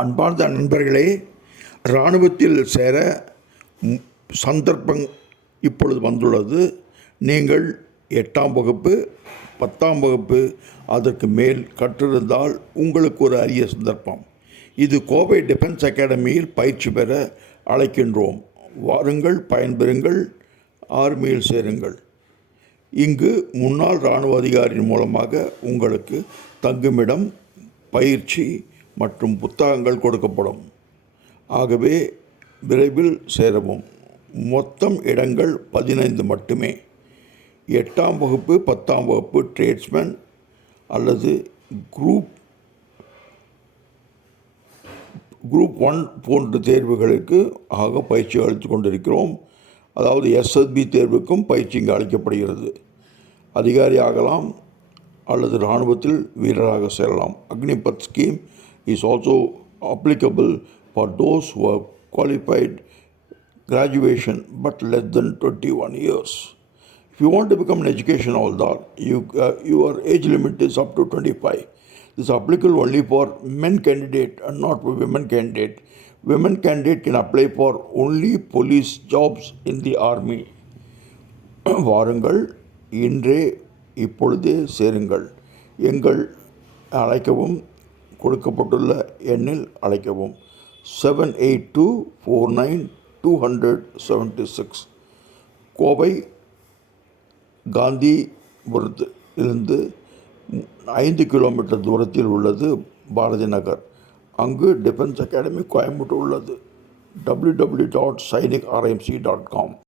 அன்பார்ந்த நண்பர்களே, இராணுவத்தில் சேர சந்தர்ப்பம் இப்பொழுது வந்துள்ளது. நீங்கள் 8ஆம் வகுப்பு 10ஆம் வகுப்பு அதற்கு மேல் கற்றிருந்தால் உங்களுக்கு ஒரு அரிய சந்தர்ப்பம். இது கோவை டிஃபென்ஸ் அகாடமியில் பயிற்சி பெற அழைக்கின்றோம். வாருங்கள், பயன்பெறுங்கள், ஆர்மியில் சேருங்கள். இங்கு முன்னாள் இராணுவ அதிகாரியின் மூலமாக உங்களுக்கு தங்குமிடம், பயிற்சி மற்றும் புத்தகங்கள் கொடுக்கப்படும். ஆகவே விரைவில் சேரவும். மொத்தம் இடங்கள் 15 மட்டுமே. 8ஆம் வகுப்பு 10ஆம் வகுப்பு ட்ரேட்ஸ்மேன் அல்லது குரூப் 1 போன்ற தேர்வுகளுக்கு பயிற்சி அளித்து கொண்டிருக்கிறோம். அதாவது SSB தேர்வுக்கும் பயிற்சி இங்கு அளிக்கப்படுகிறது. அதிகாரி ஆகலாம் அல்லது இராணுவத்தில் வீரராக சேரலாம். Agnipath scheme is also applicable for those who have qualified graduation but less than 21 years. If you want to become an education holder, your age limit is up to 25. This is applicable only for men candidate and not for women candidate. Women candidate can apply for only police jobs in the army. வாருங்கள், இன்றே இப்பொழுதே சேருங்கள். எங்கள் அழைக்கவும், கொடுக்கப்பட்டுள்ள எண்ணில் அழைக்கவும். 78249276. Kovai காந்திபுரத்திலிருந்து 5 kilometre தூரத்தில் உள்ளது பாரதி நகர். அங்கு டிஃபென்ஸ் அகாடமி கோயம்புத்தூர் உள்ளது. www.sainicrmc.com